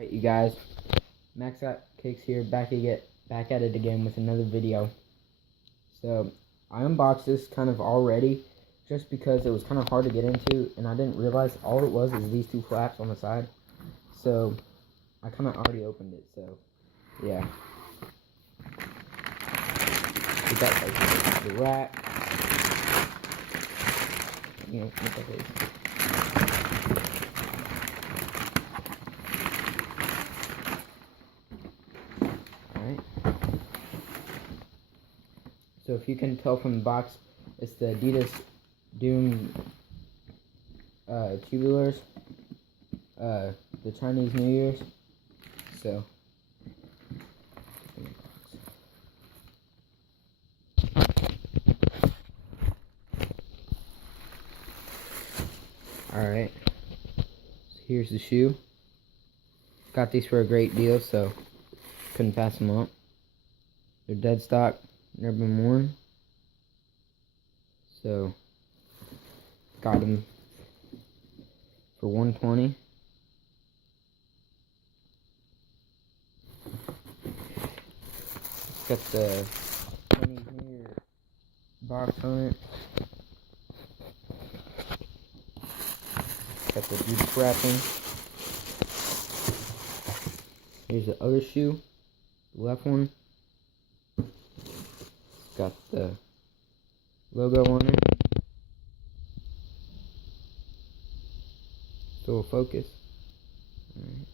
Alright, you guys, Max Got Cakes here, back at it again with another video. So I unboxed this kind of already just because it was kind of hard to get into, and I didn't realize all it was is these two flaps on the side. So I kind of already opened it. So yeah, we got like the rack. You know what that is. So if you can tell from the box, it's the Adidas Doom tubulars, the Chinese New Year's. So alright, so here's the shoe. Got these for a great deal, so couldn't pass them up. They're dead stock, never been worn. So got them for $120. Got the Chinese New Year box on it. Got the deep wrapping. Here's the other shoe, the left one. It's got the logo on it. So we'll focus. Alright.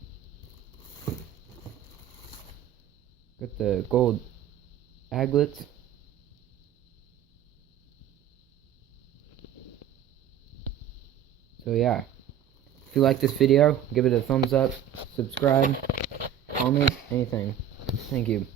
Got the gold aglets. So yeah, if you like this video, give it a thumbs up, subscribe, comment, anything. Thank you.